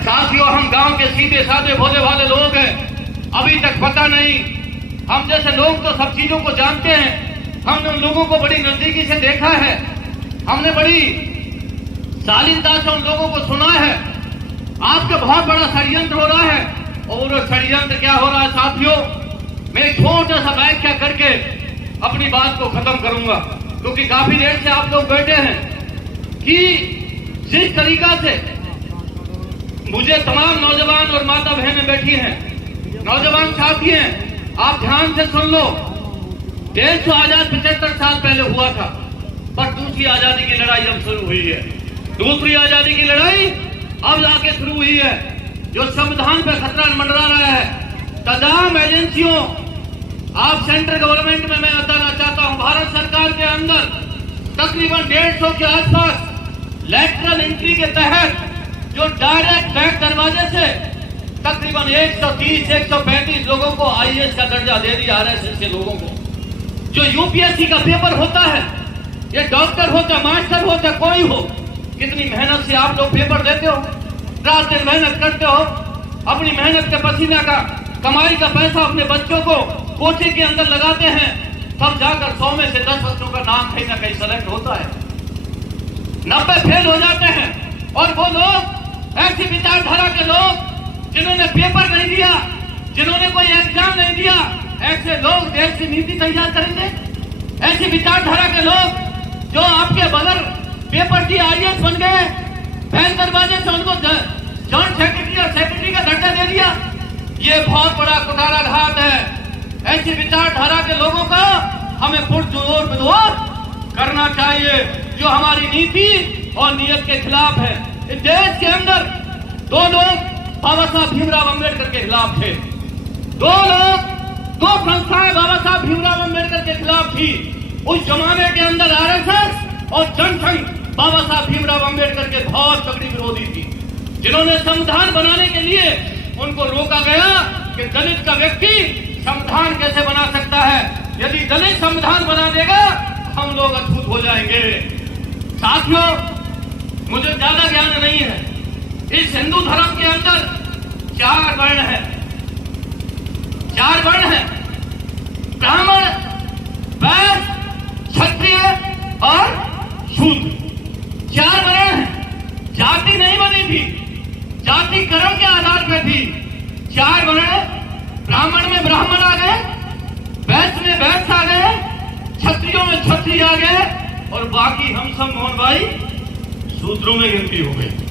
साथियों, हम गांव के सीधे साधे भोले भाले लोग हैं, अभी तक पता नहीं। हम जैसे लोग तो सब चीजों को जानते हैं, हमने उन लोगों को बड़ी नजदीकी से देखा है, हमने बड़ी शालीनता से उन लोगों को सुना है। आपका बहुत बड़ा षड्यंत्र हो रहा है, और वो षड्यंत्र क्या हो रहा है साथियों, मैं एक छोटा सा व्याख्या करके अपनी बात को खत्म करूंगा, क्योंकि काफी देर से आप लोग बैठे हैं कि जिस तरीका से मुझे तमाम नौजवान और माता बहनें बैठी हैं, नौजवान साथी हैं, आप ध्यान से सुन लो। देश तो आजाद 75 साल पहले हुआ था, पर दूसरी आजादी की लड़ाई अब शुरू हुई है। दूसरी आजादी की लड़ाई अब जाके शुरू हुई है, जो संविधान पे खतरा मंडरा रहा है। तमाम एजेंसियों, आप सेंट्रल गवर्नमेंट में मैं बताना चाहता हूं, भारत सरकार के अंदर तकरीबन 150 के आसपास लैटरल एंट्री के तहत जो डायरेक्ट बैक दरवाजे से तकरीबन 130-135 लोगों को आईएएस का दर्जा दे दिया आरएसएस के लोगों को। जो यूपीएससी का पेपर होता है, ये डॉक्टर होता, मास्टर होता, कोई हो, कितनी मेहनत से आप लोग पेपर देते हो, रात दिन मेहनत करते हो, अपनी मेहनत के पसीना का कमाई का पैसा अपने बच्चों को कोचिंग के अंदर लगाते हैं, तब जाकर 100 में से 10 बच्चों का नाम कहीं ना कहीं सेलेक्ट होता है, 90 फेल हो जाते हैं। और वो लोग ऐसी विचारधारा के लोग जिन्होंने पेपर नहीं दिया, जिन्होंने कोई एग्जाम नहीं दिया, ऐसे लोग देश की नीति तैयार करेंगे। ऐसी विचारधारा के लोग जो आपके बगैर पेपर की आईएएस बन गए, बैक दरवाजे से उनको जॉइंट सेक्रेटरी और सेक्रेटरी का दर्जा दे दिया, ये बहुत बड़ा कुठाराघात है। ऐसी विचारधारा के लोगों का हमें पुरजोर विरोध करना चाहिए, जो हमारी नीति और नीयत के खिलाफ है। इस देश के अंदर 2 लोग बाबा साहब भीमराव अम्बेडकर के खिलाफ थे, 2 संस्थाएं बाबा साहब भीमराव अम्बेडकर के खिलाफ थी। उस जमाने के अंदर आरएसएस और जनसंघ बाबा साहब भीमराव अम्बेडकर के बहुत तगड़ी विरोधी थी, जिन्होंने संविधान बनाने के लिए उनको रोका गया कि दलित का व्यक्ति संविधान कैसे बना सकता है, यदि दलित संविधान बना देगा हम लोग अछूत हो जाएंगे। साथियों, मुझे ज्यादा ज्ञान नहीं है, इस हिंदू धर्म के अंदर 4 वर्ण है, 4 वर्ण है, ब्राह्मण, वैश्य, क्षत्रिय और शूद्र, 4 वर्ण है। जाति नहीं बनी थी, जाति कर्म के आधार पर थी। 4 वर्ण, ब्राह्मण में ब्राह्मण आ गए, वैश्य में वैश्य आ गए, क्षत्रियों में क्षत्रिय आ गए, और बाकी हम सब मोहन भाई शूद्रों में गिनती हो गई।